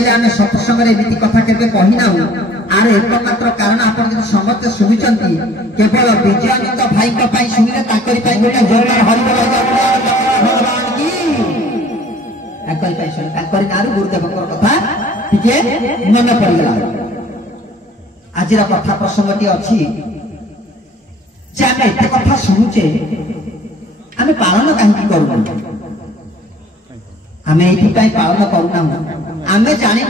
हेले आम सत्संग एमती कथा के कहना आर एकमात्र कारण आप समस्ते शुणुंट केवल विजयानंद भाई शुणिले गोटे जोरदार हरिबोल भगवान की ना गुरुदेव कथा टे मन पड़गला। आज कथा प्रसंगटी अच्छी आम एत कथा शुणुचे आम पालन कहीं करूँ आम ये पालन करूना आम जाणु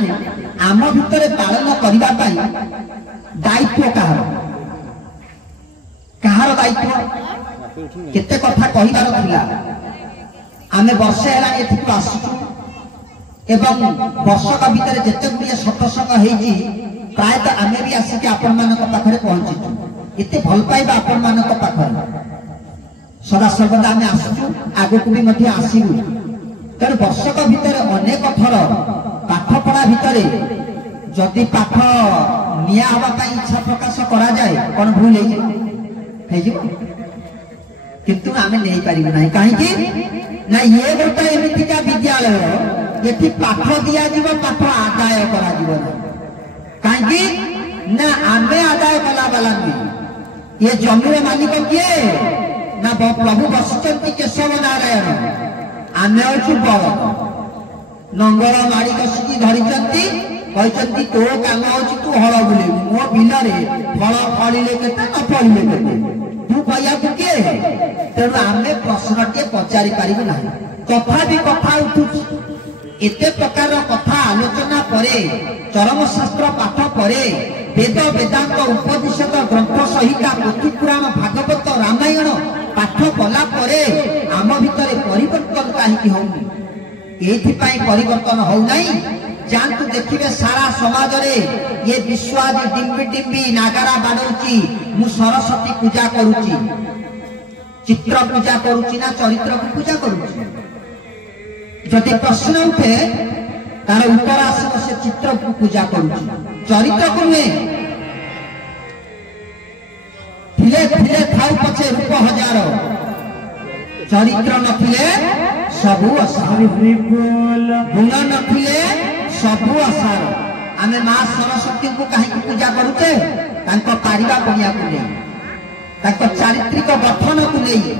आम भितर पालन करने दायित्व कहार दायित्व केते कथा कहिबार थिला आम वर्षे है आसुचु एवं वर्षक भितर जिते गुड़िया सत्संग होती प्रायतः आम भी आसिक आपण मान पाखे पहुंचीचु एत भल पाइबा आपण मान पाखे सदा सर्वदा आम आसुचु आगक भी आसबू तेणु वर्षक भितर अनेक थर पाठ पढ़ा भितर जदि पाठ निया हवा इच्छा प्रकाश करा जाए कौन भूल किंतु आम नहीं पारू ना कहीं ना ये गोटे एमतीका विद्यालय ये पाठ दिज्व पाठ आदाय करा कहीं ना आम आदाय कला वाला नुहे ये जमीर मालिक किए ना प्रभु बसुंच केशव नारायण आमे हूँ बल नंगल माड़ी कसिकी धरी तो काम हूँ तू हल बुले मो बिल फल फलिले के न फलिले के तू कह किए तेणु आम प्रश्न टे पचारि पारू ना कथा भी कथा उठू एत प्रकार कथा आलोचना परे चरम शास्त्र पाठ परे वेद वेदांत उपनिषद ग्रंथ सहिता पोथी पुराण भागवत रामायण पाठ कला परे आम भितर परिवर्तन कहीं होनी परिवर्तन होना जानतु देखिए सारा समाज रे ये विश्वादी डिम्बी डिम्बी नागारा बाड़ौची मु सरस्वती पूजा करुची चित्र पूजा करुची ना चरित्र को पूजा करुची जदि प्रश्न उठे तार उत्तर आसब से चित्र को पूजा करुची चरित्र को नुहे थिले थिले थाउ पछे रूप हजार चरित्र नथिले सबु असार गुण नथिले सबु असार आमे मां सरस्वती को कहीं पूजा करूचे तांको पारिबा बनिया को नहीं तांको चारित्रिक गठन को नहीं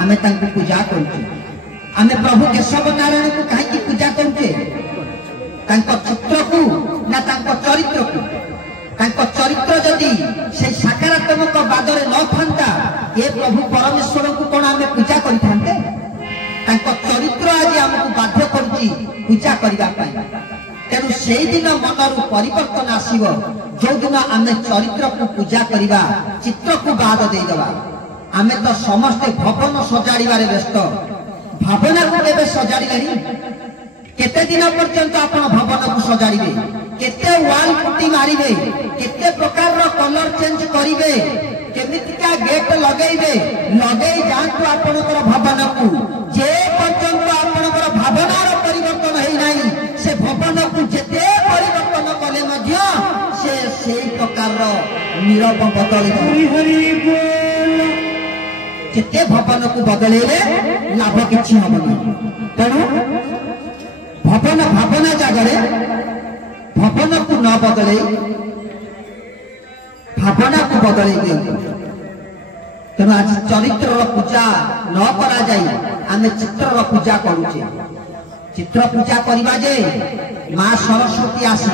आमे तांको पूजा करूचे आमे प्रभु केशव नारायण को कहीं पूजा करूचे तांको चित्र को ना तांको चरित्र को तांको चरित्र जदि से सकारात्मक बादरे न था ये प्रभु परमेश्वर को कौन आम पूजा करते तांको चरित्र आज आमको बाध्य करुच्ची पूजा करने तेणु से दिन मनरू परिवर्तन आसब जो दिन आम चरित्र को पूजा करवा चित्र को बाद देदेवा आम तो समस्ते भवन सजाड़े व्यस्त भावना को केवे सजाड़े केते दिन पर्यंत आपण भवन को सजाड़े केते वाल पुटी मारिबे केते प्रकार रो कलर चेंज करिवे केमितिका गेट लगेइबे लगेई जानतु आपनकर भवन को जे पर्यंत आपनकर भावना रो परिवर्तन हेई नाही से भवन को जेते परिवर्तन कले मध्य से सेई प्रकार रो नीरव बदलिबो हरि बोल जेते भवन को बदलेले लाभ किछि हबनी तेणु भवन भावना जगह भवन को न बदले भावना को बदले तेना आज चरित्र पूजा न करा जाए आम चित्र पूजा करुचे चित्र पूजा करवा जे मां सरस्वती आसी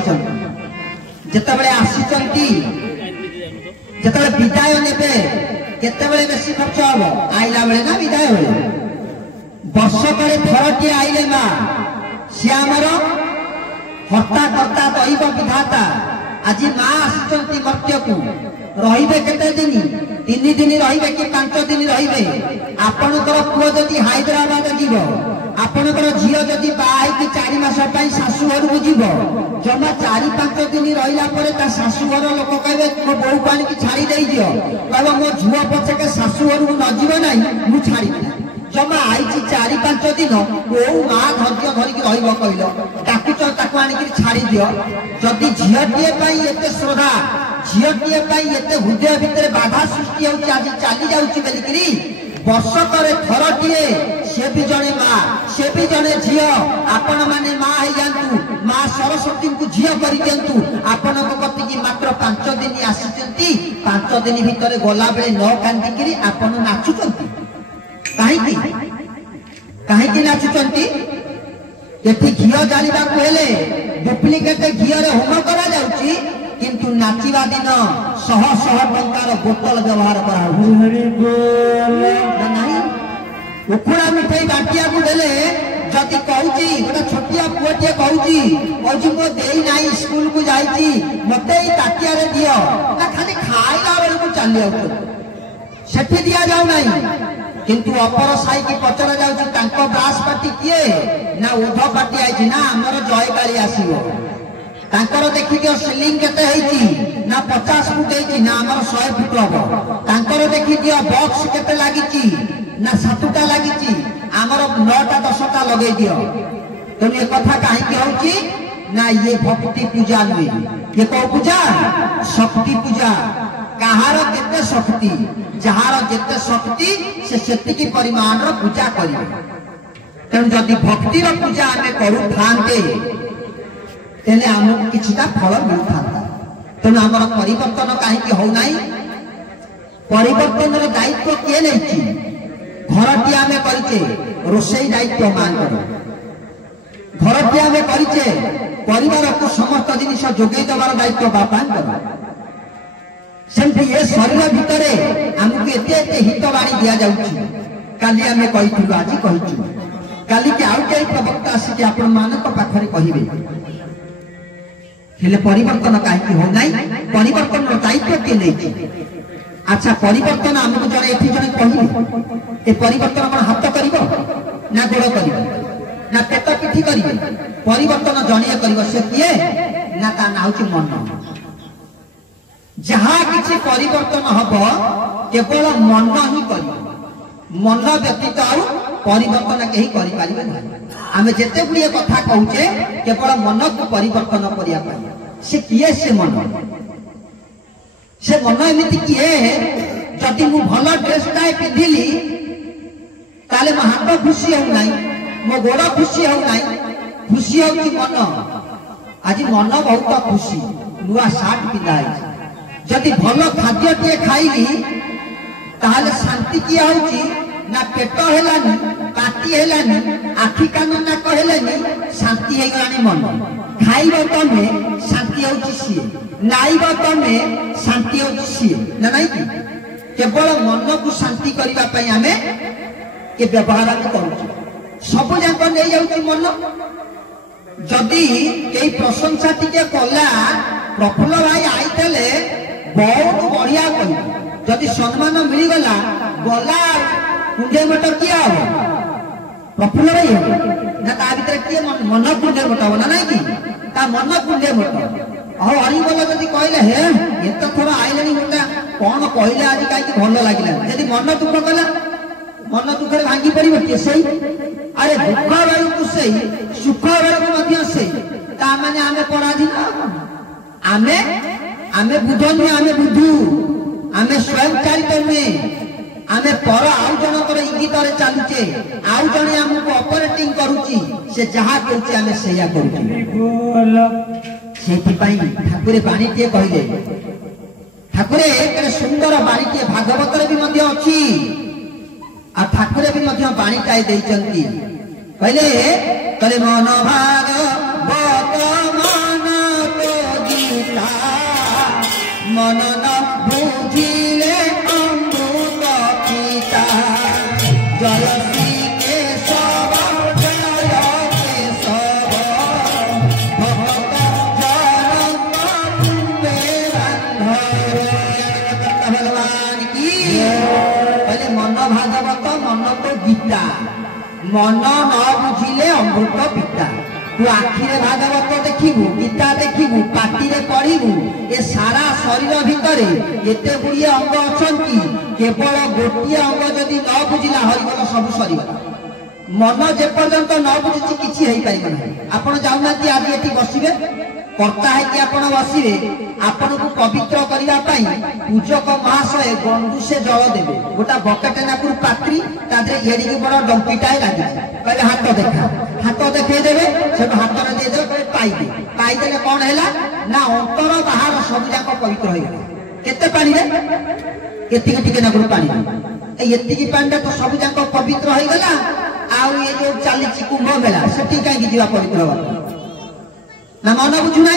जिते विदाय ने केते बेसी खर्च हम आईला बेले ना विदाय बेले वर्षक थरटी आईले मां सी आमर हर्ता कर्ता दैव विधाता आज मां आसी मर्त्य को रहिबे केते दिन 3 दिन रहिबे कि 5 दिन रहिबे आपनकर पुओ जदि हैदराबाद जीव आपनकर झियो जदि बाहाई कि 4 मास पई सासु घर को जीव जमा 4-5 दिन रहिला परे ता सासु घर लोक कहबे मो बहु पानी की छाड़ी देई दियो कहबो मो झुआ पछे के सासु घर को न जीव नाही मु छाड़ी जमा आई 4-5 दिन को मां धैर्य धरिक रहिबो कहलो ताकू ताकू आनी छाड़ी दियो जदि झियोटिए पई एते श्रद्धा झियोटिए पई एते हृदय भितर बाधा सृष्टि होउची आज चाली जाउची बेलिकरी वर्षकर थरटिए से भी जड़े माँ से भी जड़े झील आपण मैंने माँ है जानतु माँ झील कर दिंतु आपण कति मात्र 5 दिन आसी 5 दिन भितर गला बेले न कांदी आपण नाचुंट कहीं नाचुंट एटी घी जाना डुप्लिकेट घीरे होम कर किंतु नाचिबा दिन शह शह टंकार बोतल व्यवहार उखुड़ा मिठाई बांटिया को देले जदि कहूची गोटे छोटिया पुओटे कहूची मो देई नाही स्कूल को जाईची मते ताटिया रे दियो ना खाली खाइला बेले को चली आउ सेठी दिया जाऊ नाही किंतु अपर साई की पचरा जाउची तांको ब्रास पार्टी किए ना उध पार्टी आइची ना हमर जय काली आसीबो तांकर देखियो सिलिंग केते हेची ना 50 फुट हेची ना हमर 100 फुट हबो तांकर देखियो बॉक्स केते लागिची ना 7टा लागिची हमर 9टा 10टा लगे दियो तो ये कथा काहे की होची ना ये भक्ति पूजा नुई ये को पूजा शक्ति पूजा कहार केते शक्ति जहार जेते शक्ति से सेति की परिमाण रो पूजा करिवे तेन जदि भक्ति रो पूजा आमे करू थांते तेने आमको किछिटा फल मिलता तेणु आम परिवर्तन कहीं हो नाई परिवर्तन दायित्व किए नहीं घरटी आम करे रोषई दायित्व मां घरटी आम करे परिवार को समस्त जिनिस जोगे देवार दायित्व बापा सेमती ये शरीर भितर आमको एते एते हितवाणी दि जाउछि काली आम कही आज कही काली के आउ कई प्रवक्ता आसिक आपण मानक पाखरे कहिबे हेले परिवर्तन कहीं हो नाई परिवर्तन दायित्व किए नहीं अच्छा परिवर्तन आमको जड़े एठी जड़े कहिबे ए परिवर्तन मन हाथ करिवो ना गोड़ करिवो ना पेट पिठी करिवो परिवर्तन जणिए करिवो से किए ना ता ना होची मन जहाँ किसी परिवर्तन हबो केवल मन ही करिवो मन व्यतीत आउ परिवर्तन कहीं करि पारिबे ना आमे जेते गुड़िए कथा कहूचे केवल मन को परिवर्तन करिया पाई से किए से मन एमती किए जदि मु भल ड्रेस टाए पिंधिली ताले मो हाथ खुशी हो नाई मो गोड़ खुशी हो नाई खुशी हो मन आज मन बहुत खुशी नुआ सार्ट पिंधा जदि भल खाद्य टे खाइली ताले शांति किए होची ना पेट हेलानी पाटी हेलानी आखि कान नाक हेलानी शांति हे गलानी मन खाइबो तमे शांति होची सी नाइब तमे शांति होची सी ना नहीं कि केवल मन को शांति करबा पई हमें के व्यवहार करू सब जाक ले जाउची मन जदि केई प्रशंसा टिके कला प्रफुल्ल भाई आइतले बहुत बढ़िया कहि जदि सम्मान मिल गला गला कुंडे मटर किया हो प्रफुल्ल भाई हो ना ता भीतर किए मन कुंडे मटर हो ना नहीं कि ता मन कुंडे मटर और हरि बोला जदि कहले हे एत थोड़ा आइलेनी होता कोन कहले आज काई भलो लागिला जदि मन दुख कला मन दुखरे भांगी परिबो के सही अरे दुख बेलू को सही सुख बेलू को मध्य सही ता माने आमे पराधीन आमे आमे बुझनी आमे बुझू आमे स्वयं चालित में आमे पर आउ जनकर इंगित रे चालुचे आउ जने हमको ऑपरेटिंग करूची से जहा कहूची आमे सेया करूची सेति पई ठाकुरे बाणी के कहिले ठाकुरे एक सुंदर बाणी के भागवत रे भी मध्य अछि आ ठाकुरे भी मध्य बाणी टाई देइचंती कहले करे मन भाग बत मन तो गीता मन न बुझिले अमृत पिता जलसी के सब जय के सब भक्त जनम मेरा भगवान की पहले मन भागवत मन तो गीता मन न बुझिले अमृत पिता तू आखिरे भागवत देखिबू गीता देखिबू पाटी रे पढ़िबू ए सारा शरीर भितरे एते गुड़िए अंग अछंती केवल गोटिए अंग जदि न बुझिला हरिगल सब सरीगला मन जे पर्यंत न बुझी किसी है पारिबो नहीं। आपण जाउनाती आज एठी बसिबे कर्ता है कि आपण बसिबे आपण को पवित्र करिया पई पूजक महाशय गंडू से जल देबे गोटा बकेट नाकुर पात्री तादे एडी के बड़ डंकीटाए लागी कहले हाथ देखै देबे से हाथ रे दे देबे पाई देले कोन हैला ना अंतर बाहर सब जाक पवित्र होई केते पानी रे केति टिके नाकुर पानी एति पानी तो सब जाक पवित्र होई गला आउ ये जो चाली कुंभ मेला सेठी कहीं जीवा पवित्र हो ना मन बुझु ना।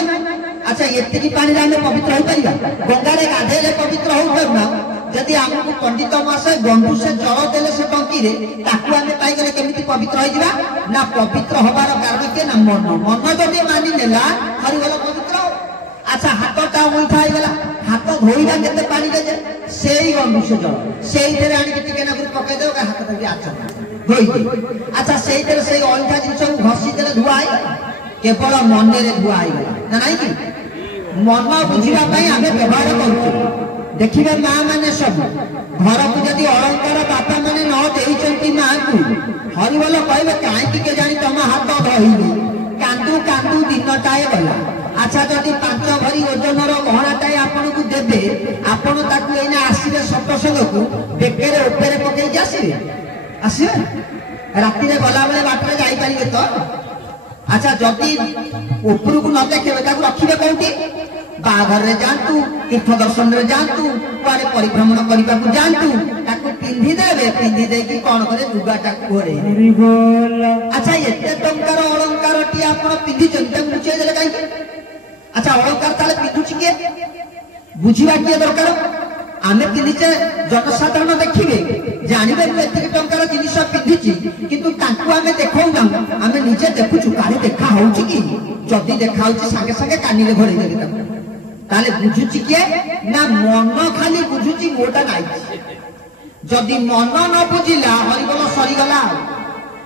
अच्छा एति पानी रे पवित्र हो पारिबा गंगा रे गाधेले पवित्र हो परना जदि हमको पंडित मासे गंडू से जल देले से टंकी रे ताकू हमें पाई गले केमिति पवित्र हो जिबा ना पवित्र होबार कारण के ना मन जदि मानि लेला हरि गला पवित्र। अच्छा हाथटा उठा गला हाथ धोइबा केते पानी दे सेई गंडू से जल सेई रे आनी के टिके ना पके दे हाथ भी आछ धोई। अच्छा सेई रे सेई ऑइठा जिंस घसी देले धुआ आइ केवल मन रे धुआ आइ गला ना नाही कि मन बुझिबा पई हमें व्यवहार करू। देखिबे मां माने सब घर को जदि अलंकार बापा माने न देइचंती मां को हरिबोल कहबे काहे के जानी तम हाथ धइबी कांदू दिनटाए गला। अच्छा जदि 5 भरी ओजनर गहनाटाए आपन को देबे आपन ताकू एना आसीबे सत्संग को बेकेरे ऊपर पकई आसीबे राति रे गला बेले बाटरे जाई पारिबे तो। अच्छा जदि ऊपर को न देखबे ताकू रखिबे कोठी बाघर रे जानतु तीर्थ दर्शन रे जानतु पारे परिभ्रमण करिबा को जानतु ताकू पिंधी दे कि कोन करे दुगाटा घोरे हरि बोल। अच्छा एते टंकार अलंकार टी आपण पिंधी चंता मुचे देले काई। अच्छा अलंकार ताले पिंधुची के बुझिबा के दरकार आमे पिंधिचे जनसाधारण देखिबे जानिबे एते टंकार जिनिस पिंधिची किंतु ताकू आमे देखौ ना आमे निजे देखुछु काहे देखा होउची कि जदी देखा होउची संगे संगे कानिले घोरे देबे ताकू ताले बुझुची के ना मन खाली बुझुची मोटा नाही जदि मन न बुझिला हरिबोल सरी गला।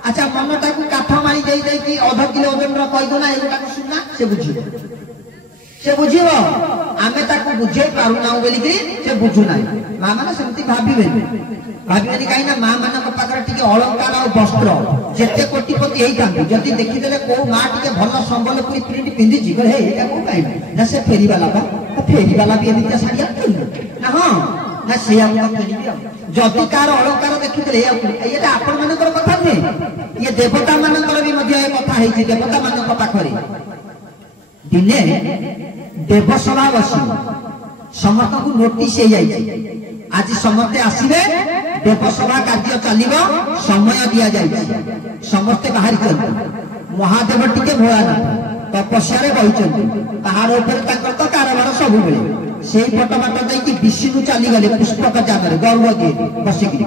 अच्छा मन ताकू काठ मारी देई कि आधा किलो ओजन र कहि दोना एगोटा सुना से बुझिबो आमे ताकू बुझे पारु ना बोली कि से बुझु नाही मां माने सेमति भाबिबे काई ना मां मानक पाखर टिके अलंकार और वस्त्र जेते कोटिपति हेई थांती जदि देखि देले को मां टिके भलो संबलपुरी प्रिंट पिंदी जी हे एटा को काई ना से फेरी वाला भी एमितिया साड़ी आकिन ना हां ना से हम किनिबी जदि कार अलंकार देखि देले एटा आपण मानकर कथा नै ये देवता मानकर भी मध्य ए कथा हेई छी देवता मानक पाखरे दिने देवसभा बसी समस्त को नोटिस हे जाई आज समस्ते आसीबे देवसभा कार्य चलिबो समय दिया जाई समस्ते बाहर चल महादेव टिके भोला तपस्या रे बहिचंती पहाड़ ऊपर ताकर तो कारबार सब बेले सेही पट बाट दे कि विष्णु चली गले पुष्पक जागर गौरव दिए बसिकी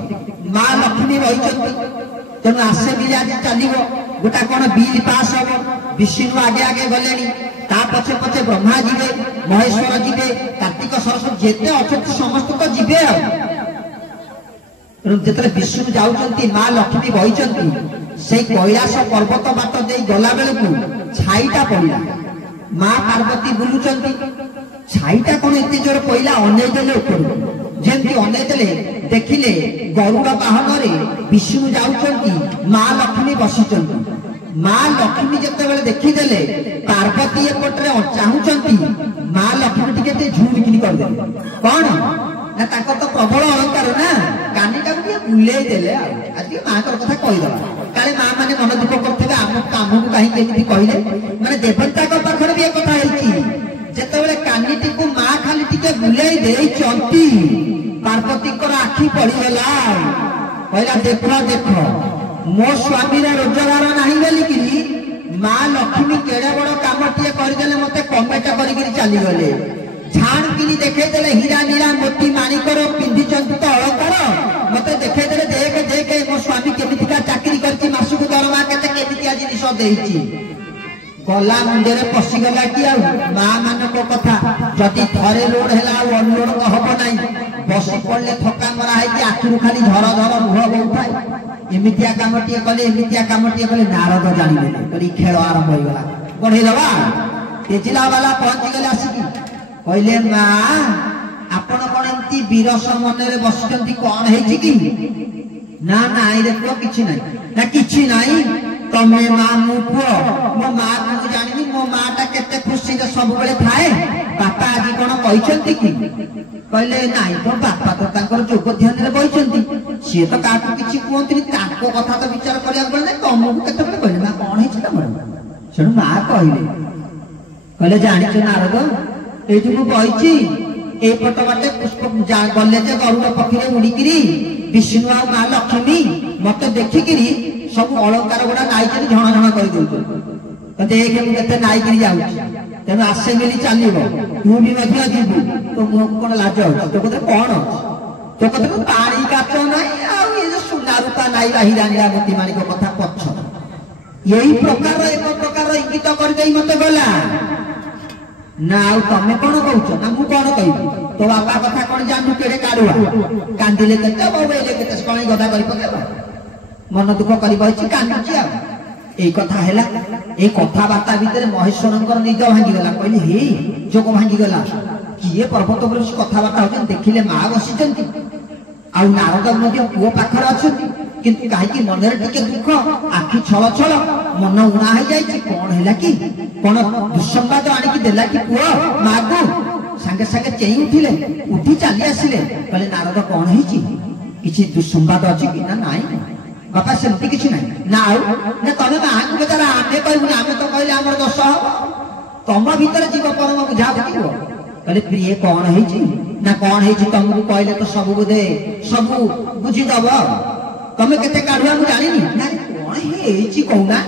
मां लक्ष्मी बहिचंती तेणु आसे बिल आज चलिबो गोटा कोन बिल पास हो विष्णु आगे आगे गलेनी ता पछे पछे ब्रह्मा जीवे महेश्वर जीवे कार्तिक सरस्वती जेते अछत समस्त तो जीवे जेतले विष्णु जाउचंती मां लक्ष्मी बहिचंती से कैलाश पर्वत बाट दे गला बेलकू छाईटा पड़िला मां पार्वती बुलुचंती छाईटा कोन एते जोर पइला अने देले ऊपर जेंती अने देले देखिले गरुड़ वाहन रे विष्णु जाउचंती मां लक्ष्मी बसिचंती मां लक्ष्मी जते बेले देखि देले पार्वती एपटरे चाहुचंती मां लक्ष्मी टिके ते झुमकिनी कर दे कोन ना ताको तो प्रबल अलंकार ना कानीटा के बुले देले आज मां कर कथा कहि दला काले मां माने मन दुख करथबे हम काम को काहे केमिति कहिले माने देवता को पाखर भी एक कथा हेची जते बेले कानीटी को मां खाली टिके बुले देई चंती पार्वती को आखी पड़ी गेला कहला देखो मो स्वामी रे रोजगार नाही बोली कि मां लक्ष्मी केड़े बड़ काम टिए कर देले मते कमेटा करी के चली गले छाण किनी देखे देले हीरा नीरा मोती माणिकर पिंधी चंद तो अलंकार मते देखे देले देख मो स्वामी केमिति का चाकरी करची मासु को दरमा केते केमिति आज निश देइची गला मुंडे रे पसी गला कि आ मां मानको कथा जदि थरे लोड हैला अनलोड तो हबो नाही बसी पड़ले थका मरा है कि आखिरु खाली धर रुह बोउठाय एमितिया कामटिए कले नारद जानि देले करी खेल आरंभ होई गला बढ़े लवा तेजिला वाला पहुंच गेले आसी कहले मां आपण कोन एंती वीरस मन रे बसचंती कोन हेछि कि ना नाई रे पुओ किछि नाही ना किछि नाही तमे मां मु पुओ मो मां को जानिनी मो माटा केते खुशी रे सब बेले थाए बापा आज कोन कहिसंती कि कहले नाही तो बापा तो तांकर जोग ध्यान रे बहिसंती सी तो काको किछि कोंतनी ताको कथा तो विचार करिया बोले तमको केते बेले कहले ना कोन हिच तमर सेनु मां कहले कहले जानि छ नारद एठी मु बहिछि ए पट बाटे पुष्प गले जे गरुड़ पक्षी रे उड़ीकिरी विष्णु आ मां लक्ष्मी मते देखिकिरी सब अलंकार गुड़ा नाई झण झण कर दउछ देखे मु केते नाई गिरी जाउछ तेनु आसे मिली चलिबो तू भी मध्य जीवु तो मुह कोन लाज हो तो कते कोन तो कते पानी काच नाही आ ये जो सुना रूपा नाई रही रानिया मोती मानिक कथा पछ यही प्रकार एक प्रकार इंगित कर देई मते गला ना आ तमे कोन कहउछ ना मु कोन कहबी तो बाबा कथा कोन जानू केड़े काडुआ कांदिले केते बोबेले केते कोन गदा करि पकेबा मन दुख करी बहिछि कांदुछि आ এই কথা হেলা এই কথাবার্তা ভিতরে মহেশ্বরঙ্কর নিজ ভাঙ্গি গলা কইলি হে যোগ ভাঙ্গি গলা কিয়ে পর্বত উপরে কথাবার্তা হচ্ছেন দেখিলে মা বসিଛନ୍ତି ଆଉ ନାରଦ ମଧ୍ୟ ପୁଅ ପାଖରେ ଅଛନ୍ତି କିନ୍ତୁ କାହିଁକି ମନରେ ଟିକେ ଦୁଃଖ ଆଖି ଛଳ ଛଳ ମନ ଉଣା ହେଇଯାଇଛି କଣ ହେଲା କି କଣ ଦୁଃସମ୍ବାଦ ଆଣିକି ଦେଲା କି ପୁଅ ମାକୁ ସାଙ୍ଗେ ସାଙ୍ଗେ ଚେଇଁ ଉଠିଲେ ଉଠି ଚାଲି ଆସିଲେ କହିଲେ ନାରଦ କଣ ହେଇଛି କିଛି ଦୁଃସମ୍ବାଦ ଅଛି କି ନା ନାଇଁ बापा सेमती किछि नाही ना आउ ना तमे मां को बेचारा आमे कहू आमे तो कहले हमर दोष तम भीतर जीव परम बुझा बुझिबो कहले प्रिय कोन हेछि ना कोन हेछि तमको कहले तो सब बुझे सब बुझी दब तमे केते काढुआ मु जानिनी ना कोन हेछि कहूना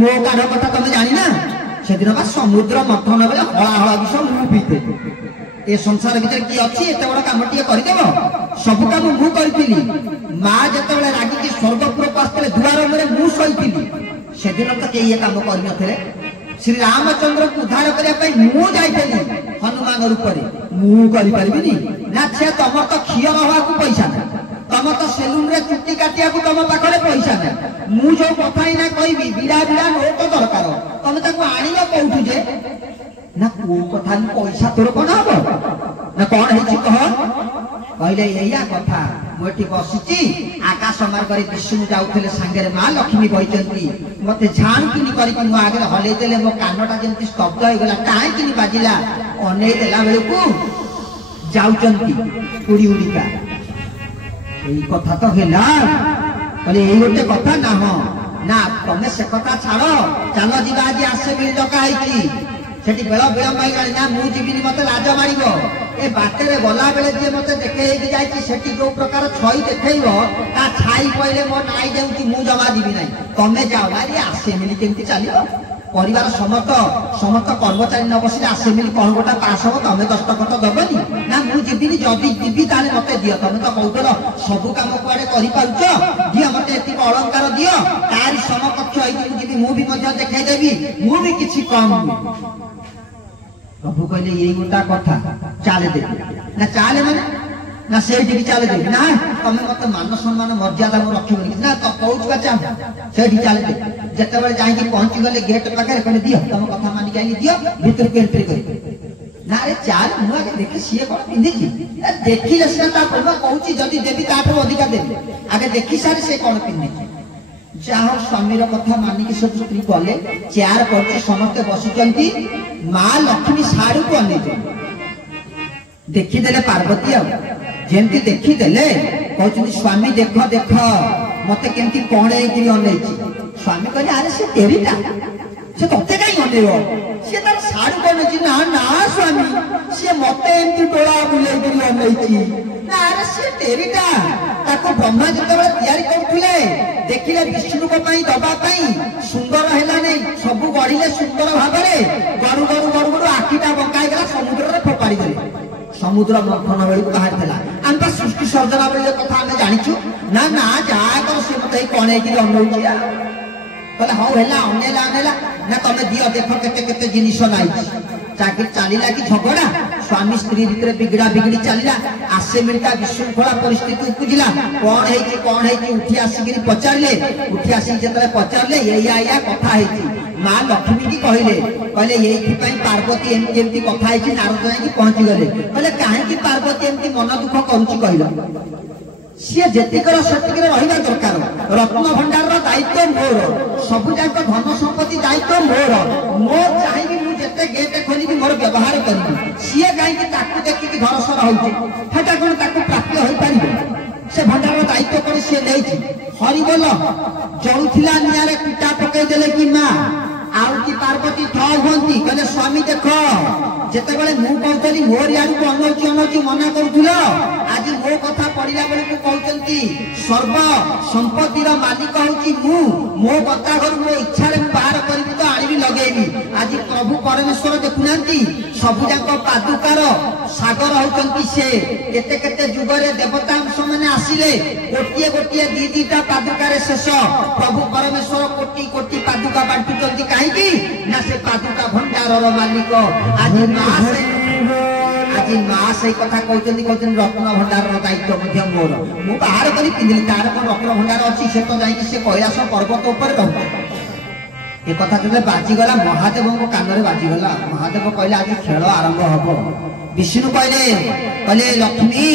मो काढ कथा तमे जानि ना सेदिन बा समुद्र मथन बेले हळा हळा विष मु पीते ए संसार भीतर की अछि एते बड़ कामटिए करि देबो सब काम मु करिथिली मां जतबेले रागी की स्वर्गपुर पास्ते दुआर मरे मु सहिथिली सेदिन त के ये काम करि नथले श्री रामचंद्र को उद्धार करिया पई मु जाइथिली हनुमान रूप रे मु करि परबिनी ना छे तमर तो खियर हवा को पैसा ना तम तो सेलून रे चुट्टी काटिया को तम पाखरे पैसा ना मु जो कथा ही ना कहबी बिड़ा बिड़ा नोट दरकार तमे ताको आनिलो कोठु जे ना को कथा पैसा तोर कोन हबो ना कोन हेछि कह कहले एया कथा मोटी बसिची आकाश मार्गरे विष्णु जाउथले सांगरे मां लक्ष्मी बहिचंती मते झाण किनी करी कि मो आगे हले देले मो कानटा जेंति स्तब्ध होई गला काहे किनी बाजिला अने देला बेले को जाउचंती उड़ी उड़ीका एई कथा तो हेला कहले एई गोटे कथा ना हो ना तमे से कथा छाड़ो चलो जीवा आज आसे मिल डका हैची सेठी बेला विलंब होई गला ना मु जीविनी मते लाज मारिबो ए बाटरे गला बेले जे मते देखे हेकी जाईची सेठी जो प्रकार छई देखैबो ता छाई पहिले मो नाई देउची मु जमा दिबी नाही तमे जाओ आरी आसे मिली केमती चालिबो परिवार समस्त कर्मचारी न बसिले आसे मिली कोन गोटा पास हो तमे दस्तखत दबनी ना मु जीविनी जदी जीवी ताले मते दियो तमे तो कहउतलो सब काम कुआडे करि पाउचो दियो मते एति अलंकार दियो तारी समकक्ष होई कि मु भी मध्य देखाई देबी मु भी किछि कम प्रभु कहले यही गोटा कथा चाले दे ना चाले माने ना सेठी भी चाले दे ना तमे मत मान सम्मान मर्यादा को रखिबनी ना तो पहुंच बचा सेठी चाले दे जते बेले जाई कि पहुंच गले गेट पाखे कहले दियो तम कथा मानि के दियो भीतर के एंट्री करी ना रे चाल मु आगे देखि सिए कोन पिंदी छी देखि लसना ता प्रभु कहूची जदी देवी ताठो अधिका देबी आगे देखि सारे से कोन पिंदी जाहो स्वामीर कथा मानिक सब स्त्री कले चेयर पर समस्त बसिचंती मां लक्ष्मी साड़ू को अने देखी देले पार्वती आ जेंती देखी देले कहउछनी स्वामी देख देख मते केंती कोणे गिरी अनेची स्वामी कहले अरे से तेरीटा से तते काई अनेरो से तार साड़ू को अनेची ना ना स्वामी से मते एंती टोळा बुले गिरी अनेची ना अरे से तेरीटा ताको ब्रह्मा जतबे तयारी करथिले देखिले विष्णु को पई दबा पई सुंदर हेला नै सब गढिले सुंदर भाबरे गरु गरु गरु गरु आखिटा बंकाई गला समुद्र रे फोपाड़ी देले समुद्र मंथन बेली बाहर देला हम तो सृष्टि सर्जना बेली कथा हम जानिछु ना ना जा कर से मते कोने की अनौची कहले हाउ हेला अनेला ना तमे दियो देखो केते केते जिनिस नाइ चाकि चालीला कि झगड़ा स्वामी स्त्री भीतर बिगड़ा बिगड़ी चलिला आसे मिलता विशृंखला परिस्थिति उपजिला कौन है उठी आसिक पचारे उठी आसिक जतले पचारे या कथा है मां लक्ष्मी की कहले यही पार्वती एमती कथा है नारद जाई पहुंची गले कहले काहे कि पार्वती एमती मन दुख करूची कहला सी जेतिकर सेतिकर रहिबा दरकार रत्न भंडार दायित्व मोर सबु जाक धन संपत्ति दायित्व मोर मो चाहिए मु जेते गेट खोली मोर व्यवहार करी सी कहीं ताकू देखिक घरसर होउची हेटा कोन ताकू प्राप्त होई पारिबो से भंडार दायित्व कर सी लेछि हरिबोल जौथिला नियारे कुटा पकई देले कि मां आउ की पार्वती ठ होंती कहले स्वामी देख जेतेबेले मु कहतली मोर यार को अनौची मना करूथुलो आज मो कथा पड़िला बेले को कहतंती सर्व संपत्तिर मालिक होची मो कथा घर मो इच्छा रे बाहर करबी तो आनिबी लगेबी आज प्रभु परमेश्वर देखुनांती सबु जाक पादुकार सागर होचंती से केते केते जुगरे देवता अंश माने आसिले गोटिए गोटिए दीटा पादुकार शेष प्रभु परमेश्वर कोटि कोटि पादुका बांटुचंती काहे की ना से पादुका भंडारर मालिक आज माँ से कथा कहते रत्न भंडार दायित्व मोर मु बाहर कर पिंधि तार कौन रत्न भंडार अच्छी से तो जाकि से कैलाश पर्वत उपर ए कथा जो बाजीगला महादेव को कान में बाजीगला महादेव कहले आज खेल आरंभ हम विष्णु कहले लक्ष्मी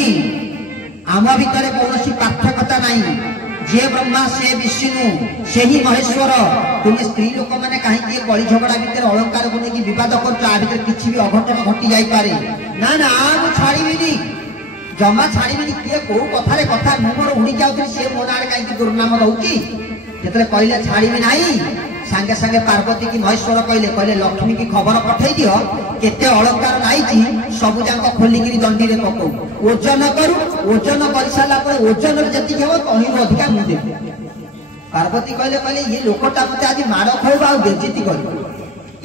आम भितर कौन पार्थक्यता नहीं जे ब्रह्मा से विष्णु से ही महेश्वर तुम्हें स्त्री लोक मैंने कहीं कली झगड़ा भितर अलंकार को लेकिन विवाद कर किसी भी अघटन घटी जाई पारे ना ना मु छाड़ीबी जमा छाड़ीबी किए कौ कथारे कथा मोर उड़ी जाऊँ सी मो ना कहीं दुर्नाम रोची जो कहले छाड़ीबी नहीं सांगे सांगे पार्वती की महेश्वर कहले लक्ष्मी की खबर पठेई दियो केते अलंकार नाइची सबु जाक खोलिकी दंडी रे पकौ ओजन करू ओजन कर साला पर ओजन रे जति हेबो तही अधिका मु देबी पार्वती कहले ये लोकटा मते आज माड़ खाइबा आ बेइज्जती करी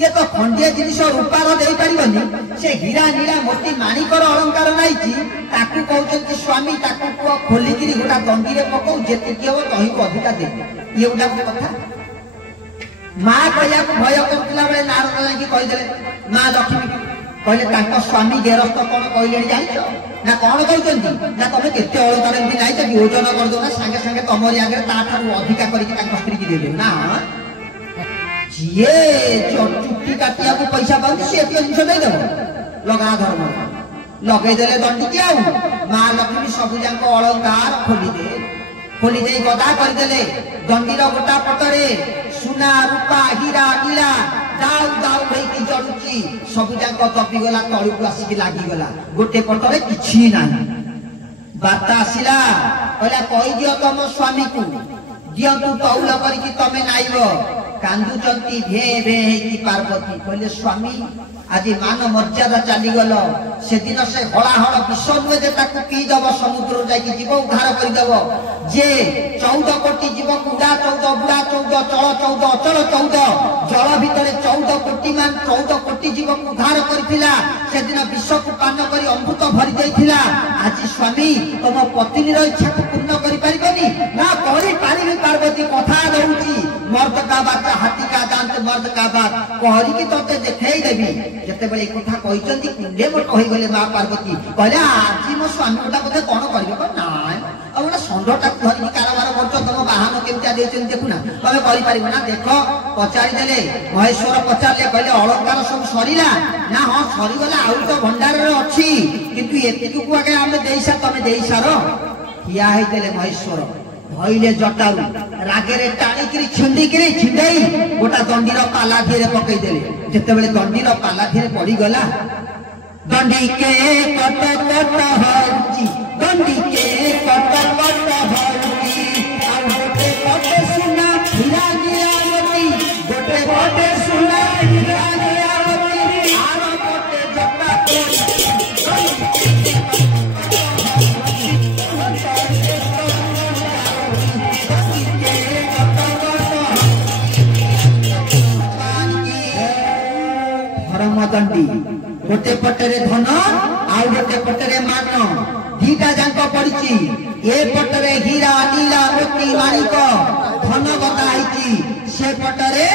ये तो खंडिया जिनिस रूपार दे पारिबनी से हीरा नीला मोती माणिकर अलंकार नाइची ताकू कहउछंती स्वामी ताकू खोलिकी गोटा दंडी रे पकौ जति हेबो तही अधिका देबी ये गोटा कथा माँ कहया भय करथिला बेले नारद जाकी कहिदेले माँ लक्ष्मी कहले स्वामी गेरस्थ कौन कहले जानिछ ना कौन कहउछंती ना तमे केते अलंकार एमती नाइ कि ओजन कर दो ना संगे संगे तमरी आगे ता ठारू अधिका करिक ताक स्त्री की दे दे ना जिए चुट्टी काटिया को पैसा पाउ से एते जिंस दे दो लगा धर्म लगे देले दंडी के आउ माँ लक्ष्मी सब जाक अलंकार खोली दे गदा कर देले दंडीर गोटा पटरे सुना रूपा हीरा नीला दाउ दाउ होई जड़ुची सब जाक दबी गला तळु को आसी लागी गला गोटे पटरे किछि नाही बाता आसिला कहला कहि दियो तम स्वामी को दियो तू तौल करिकि तमे नाइबो कांदुचंती भे भे हेकी पार्वती कहले स्वामी आज मान मर्यादा चली गल से दिन से हलाहल विष नुहे जे ताकू पीदब समुद्र जाकि जीव उद्धार करदेव जे 14 कोटी जीव को उड़ा 14 बुड़ा 14 चल 14 अचल 14 जल भितर 14 कोटी मान 14 कोटी जीव को उद्धार करथिला से दिन विष को पान करी अमृत भरी जाइथिला आज स्वामी तम पत्नी रो इच्छा को पूर्ण करि परिबनी ना करि पारिबी पार्वती कथा रहउची मर्द का बात हाथी का दांत मर्द का बात कहरी की तते देखै देबी जते बेले कथा कहिचंती कुंडे मोट होई गले मां पार्वती कहले आज मो स्वामी गोटा कथे कोन करिबो ना अब गोटा संडटा धरि कारोबार करछ तम बाहन केमता देचन देखुना तमे करि पारिबो ना देखो पचारि देले महेश्वर पचारले कहले अलंकार सब सरीला ना हां सरी गला आउ तो भंडार रे अछि किंतु एतिकु को आगे हम देइसा तमे देइसारो किया है देले महेश्वर भइले जटाऊ रागेरे टाणीकरी छिंडीकरी छिंडई गोटा दंडीर पाला धीरे पकई देले जते बेले दंडीर पाला धीरे पड़ी गला दंडी के कट कट हउची दंडी के कट कट हउची आ गोटे कटे सुना हीरा गिरावती गोटे कटे सुना हीरा गिरावती आरो गोटे जटा दंडी गोटे पटरे धन आउ गोटे पटरे मान दीटा जांक पड़िची ए पटरे हीरा नीला मोती माणिक धन गदा आइची से पटरे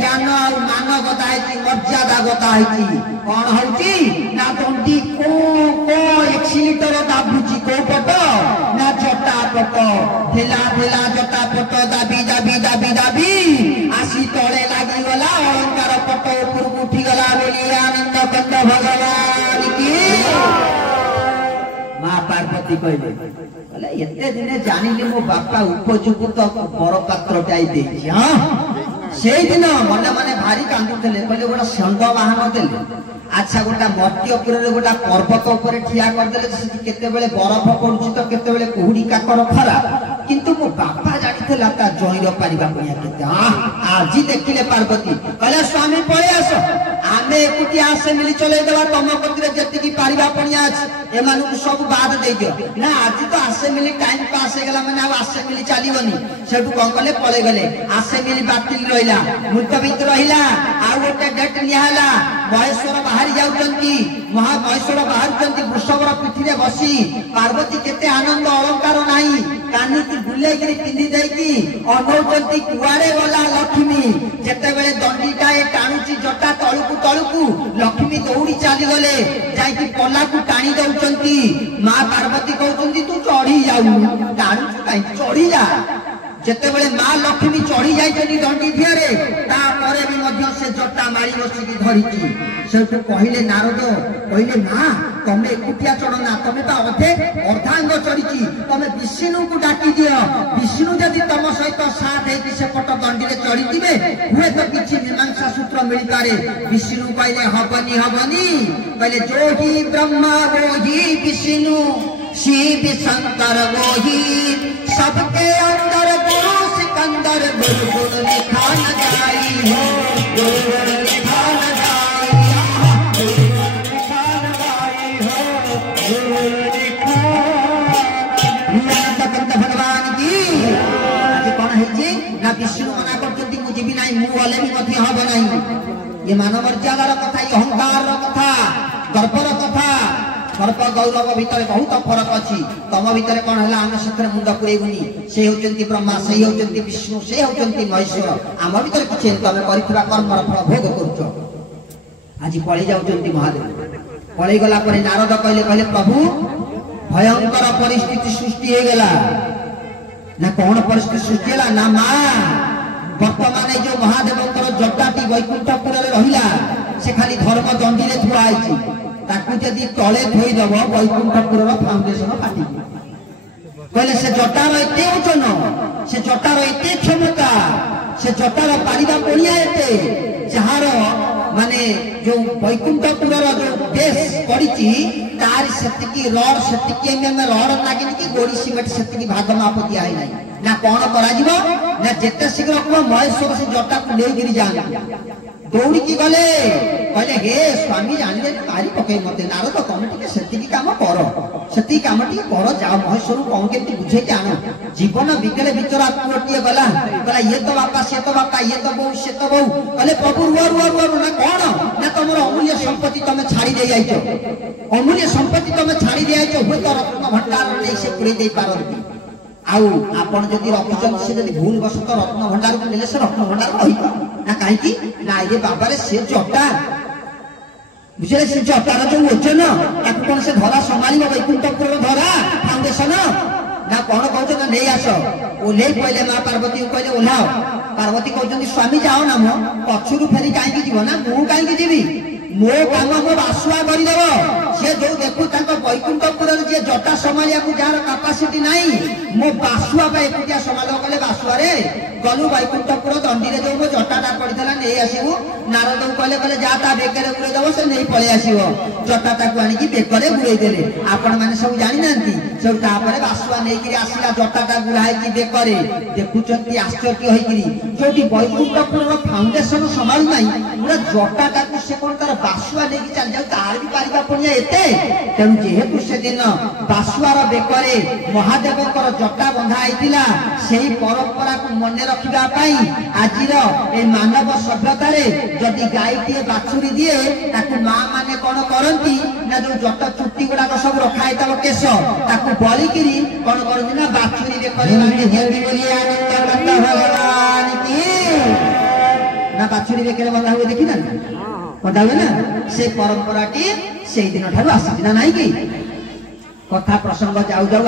ज्ञान और मान गदा आइची मर्यादा गदा आइची कौन होची ना दंडी को 1 लीटर दाबुची को पट ना जटा पट ढेला ढेला जटा पट दाबी दाबी दाबी दाबी आसी तळे लागी गला अलंकार पट ऊपर उठी गला बोली आनंद कंद भगवान की मां पार्वती कहले एते दिने जानिली मो बापा उपयुक्त बर पात्रटाई देछि। हां से दिन मने मने भारी कांदुतले कहले गोटा षंड वाहन देले। अच्छा गोटा मर्त्यपुर रे गोटा पर्वत ऊपर ठिया कर देले से केते बेले बरफ पडुछि तो केते बेले कुहुडी काकर खरा किंतु मो बापा जानिथला ता जइर परिबा पुनिया केते। हां आज देखिले पार्वती कहले स्वामी पळे आसो आमे एकुटी आसे मिली चले देबा तम कतिरे जति की परिबा पुनिया ए मानु सब बाद दे दियो ना। आज तो आसे मिली टाइम पास हे गेला माने आसे मिली चलीबनी सेटु कोन कले पळे गले आसे मिली बातिल रहिला मुल्तबित रहिला आ गोटे डेट निहाला महेश्वर बाहर जाउचंती महामहेश्वर बाहर चंती वृषभर पिठिरे बसी पार्वती केते आनंद अलंकार नाही कानी की बुले गिरी पिंदी देकी अनौचंती कुआरे गला लक्ष्मी जेते बेले दंडीटा ए टाणुची जटा तळुकु तळुकु लक्ष्मी दौड़ी चली गले जाई की पल्ला को टाणी दउचंती मां पार्वती कहउचंती तू चढ़ी जाऊ टाणु काई चढ़ी जा जेते बेले मां लक्ष्मी चढ़ी जाइछनी दंडी धियारे ता परे भी मध्य से जटा मारी बसी की धरिची सेठु कहिले नारद कहिले मां तमे एकुटिया चढ़ना तमे ता अधे अर्धांग चढ़ीची तमे विष्णु को डाकी दियो विष्णु जदि तम सहित साथ है कि से पट दंडी रे चढ़ी दिबे हुए तो किछि मीमांसा सूत्र मिल पारे। विष्णु कहले हबनी हबनी कहले जो ही ब्रह्मा वो ही विष्णु शिव शंकर वो ही सबके अंदर गुरु सिकंदर गुरु लिखा न जाई हो गुरु लिखा न जाई लिखा न जाई हो गुरु लिखा भगवान की आज कौन है जी ना विष्णु मना करते मुझे भी नहीं मुंह वाले भी मत हब नहीं। ये मानव मर्यादार कथा ये अहंकार कथा गर्वर कथा सर्प गौरव भितर बहुत फरक अच्छी तम भितर कौन है आम से मुंड पुरेबुनी से होचंती ब्रह्मा से होचंती विष्णु से होचंती महेश्वर आम भितर किछि तमे करिथिबा कर्मर फल भोग करूछ। आज पळी जाउचंती महादेव पळी गला परे नारद कहले कहले प्रभु भयंकर परिस्थिति सृष्टि हे गेला ना कौन परिस्थिति सृष्टि हेला ना मां वर्तमान जो महादेवंकर जटाटी वैकुंठपुर रे रहिला से खाली धर्म दंडी रे थुआ आइछि ताकू जदि तले थोई दब वैकुंठपुर फाउंडेशन फाटी कहले से जटार एते ओजन से जटार एते क्षमता से जटार पारिबा कोनिया एते जहार माने जो वैकुंठपुर जो देश पड़िची तार सेतिकी रड सेतिकी में रड लागिन की गोड़ी सिमेंट सेतिकी भाग माप दिया है नहीं ना कौन करा जीवो ना जेते शीघ्र को महेश्वर से जटा को ले गिरी जान दौड़ी की गले कहले हे स्वामी जानिले मारी पके मते नारद तमे टिके सेतिकी काम करो सेतिकी काम टिके करो जाओ महेश्वर कौन केति बुझे के आनो जीवन बिगले बिचरा पुटिए गला कहला ये तो बापा ये तो बहु से तो बहु कहले प्रभु रुआ ना कौन ना तुमर अमूल्य संपत्ति तमे छाड़ी दे आइछो अमूल्य संपत्ति तमे छाड़ी दे आइछो हो तो रत्न भंडार नै से पुरे दे पारंती आउ आपण जदि रखिछन से जदि भूल बसत रत्न भंडार को नेले से रत्न भंडार रहिबो ना काहे की ना ये बाबा रे से जटा बुझले से जटार जो ओजन ताकू कोन से धरा संभाली वैकुंठपुर धरा फाउंडेशन ना कौन कहते ना नहीं आस ओल्हे कहले मां पार्वती को कहले ओल्हाओ पार्वती कहते स्वामी जाओ ना मो पछुरु फेरी कहीं जीव ना मु कहीं जीवी मो काम मो बासुआ करदेव सी जो देखू वैकुंठपुर जी जटा संभालिया जार कैपेसिटी नाई मो बासुआ एकुटिया संभाल कले बासुआ गलु वैकुंठपुर दंडी जो मो जटाटा पड़ा नहीं आसबू नारद को कहले कहले जा ता बेकर बुड़े दब से नहीं पलि आसो जटाटा को आनिकी बेकर बुड़े देले आपण मैंने सब जानी ना सब तापर बासुआ नहीं आसला जटाटा गुड़ाई बेकर देखुंत आश्चर्य होगी जो वैकुंठपुर फाउंडेशन संभालू ना पूरा जटाटा को से कौन तार बासुआ नहीं चल जाऊ तार भी पारिबा पड़िया एते तेणु जेहेतु से दिन बासुआर बेकरे महादेव जटा बंधा होता से परंपरा को मन रखा आज मानव सभ्यतार जदि गाईटे बाछुरी दिए ताकू माँ मैंने कौन करती ना जो जट चुट्टी गुड़ाक सब रखाई केश ताकू बलिकी कौन करती ना बाछुरी भगवान की ना बाछुरी बेकरे बंधा हुए देखी ना बंधा हुए ना से परंपरा टी से दिन ठार आसी ना नहीं कि कथा प्रसंग जाऊ जाऊ